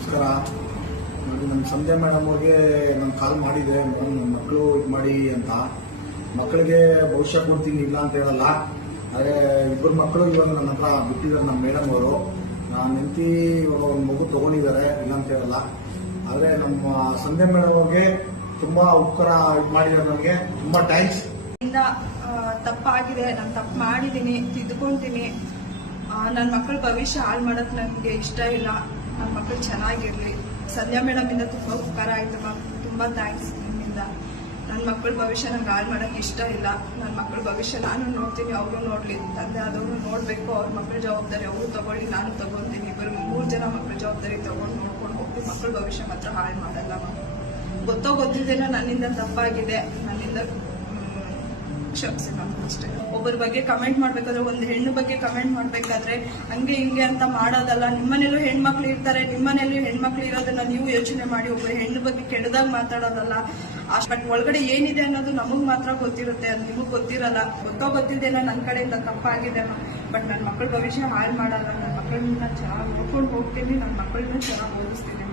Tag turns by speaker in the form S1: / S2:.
S1: ನಮಸ್ಕಾರ. ನೋಡಿ ನಮ್ಮ ಸಂಧ್ಯಾ ಮೇಡಮ್ ಅವ್ರಿಗೆ ನಾನು ಕಾಲ್ ಮಾಡಿದೆ. ಮೇಡಮ್ ನನ್ನ ಮಕ್ಕಳು ಇದು ಮಾಡಿ ಅಂತ. ಮಕ್ಕಳಿಗೆ ಭವಿಷ್ಯ ಕೊಡ್ತೀನಿ ಇಲ್ಲ ಅಂತ ಹೇಳಲ್ಲ. ಆದರೆ ಇಬ್ಬರು ಮಕ್ಕಳು ಇವಾಗ ನನ್ನ ಹತ್ರ ಬಿಟ್ಟಿದ್ದಾರೆ ನಮ್ಮ ಮೇಡಮ್ ಅವರು. ನಾನು ನಿಂತಿ ಇವಾಗ ಒಂದು ಮಗು ತೊಗೊಂಡಿದ್ದಾರೆ ಇಲ್ಲ ಅಂತ ಹೇಳಲ್ಲ. ಆದರೆ ನಮ್ಮ ಸಂಧ್ಯಾ ಮೇಡಮ್ ಅವ್ರಿಗೆ ತುಂಬ ಉಪಕಾರ ಇದು ಮಾಡಿದ್ದಾರೆ ನನಗೆ. ತುಂಬ ಥ್ಯಾಂಕ್ಸ್
S2: ತಪ್ಪಾಗಿದೆ. ನಾನು ತಪ್ಪು ಮಾಡಿದ್ದೀನಿ ತಿದ್ದುಕೊಂತೀನಿ ನನ್ನ ಮಕ್ಕಳ ಭವಿಷ್ಯ ಹಾಳು ಮಾಡೋದು ನನಗೆ ಇಷ್ಟ ಇಲ್ಲ. ನನ್ನ ಮಕ್ಕಳು ಚೆನ್ನಾಗಿರ್ಲಿ. ಸಂಧ್ಯಾ ಮೇಡಮ್ ಇಂದ ತುಂಬಾ ಉಪಕಾರ ಆಯ್ತು ಮ್ಯಾಮ್ ತುಂಬಾ ಥ್ಯಾಂಕ್ಸ್ ನಿಮ್ಮಿಂದ. ನನ್ನ ಮಕ್ಕಳ ಭವಿಷ್ಯ ನಂಗೆ ಹಾಳು ಮಾಡೋಕೆ ಇಷ್ಟ ಇಲ್ಲ. ನನ್ನ ಮಕ್ಕಳ ಭವಿಷ್ಯ ನಾನು ನೋಡ್ತೀನಿ, ಅವರು ನೋಡ್ಲಿ. ತಂದೆ ಆದವರು ನೋಡ್ಬೇಕು, ಅವ್ರ ಮಕ್ಕಳ ಜವಾಬ್ದಾರಿ ಅವರು ತಗೊಳ್ಳಿ, ನಾನು ತಗೊಂತೀನಿ ಇಬ್ಬರು ಮೂರು ಜನ ಮಕ್ಕಳ ಜವಾಬ್ದಾರಿ ತಗೊಂಡು ನೋಡ್ಕೊಂಡು ಹೋಗ್ತೀನಿ ಮಕ್ಕಳ ಭವಿಷ್ಯ ಮಾತ್ರ ಹಾಳು ಮಾಡಲ್ಲ ಮ್ಯಾಮ್ ಗೊತ್ತೋ ಗೊತ್ತಿದ್ದೇನೋ ನನ್ನಿಂದ ತಪ್ಪಾಗಿದೆ. ನನ್ನಿಂದ ಕ್ಷಮಿಸಿ ಅಷ್ಟೇ. ಒಬ್ಬರ ಬಗ್ಗೆ ಕಮೆಂಟ್ ಮಾಡ್ಬೇಕಾದ್ರೆ, ಒಂದು ಹೆಣ್ಣು ಬಗ್ಗೆ ಕಮೆಂಟ್ ಮಾಡ್ಬೇಕಾದ್ರೆ, ಹಂಗೆ ಹಿಂಗೆ ಅಂತ ಮಾಡೋದಲ್ಲ. ನಿಮ್ಮನೇಲೂ ಹೆಣ್ಮಕ್ಳು ಇರ್ತಾರೆ, ನಿಮ್ಮನೇಲೂ ಹೆಣ್ಮಕ್ಳು ಇರೋದನ್ನ ನೀವು ಯೋಚನೆ ಮಾಡಿ, ಒಬ್ಬ ಹೆಣ್ಣು ಬಗ್ಗೆ ಕೆಡದಾಗ ಮಾತಾಡೋದಲ್ಲ. ಅಷ್ಟು ಬಟ್ ಒಳಗಡೆ ಏನಿದೆ ಅನ್ನೋದು ನಮಗ್ ಮಾತ್ರ ಗೊತ್ತಿರುತ್ತೆ, ಅದು ನಿಮಗ್ ಗೊತ್ತಿರಲ್ಲ. ಗೊತ್ತೋ ಗೊತ್ತಿದ್ದೇನೋ ನನ್ನ ಕಡೆಯಿಂದ ತಪ್ಪಾಗಿದೆ ಬಟ್ ನನ್ನ ಮಕ್ಕಳ ಭವಿಷ್ಯ ಹಾಳು ಮಾಡಲ್ಲ. ನನ್ನ ಮಕ್ಕಳನ್ನ ಚೆನ್ನಾಗಿ ನೋಡ್ಕೊಂಡು ಹೋಗ್ತೀನಿ ನನ್ನ ಮಕ್ಕಳನ್ನ ಚೆನ್ನಾಗಿ ಓದಿಸ್ತೀನಿ.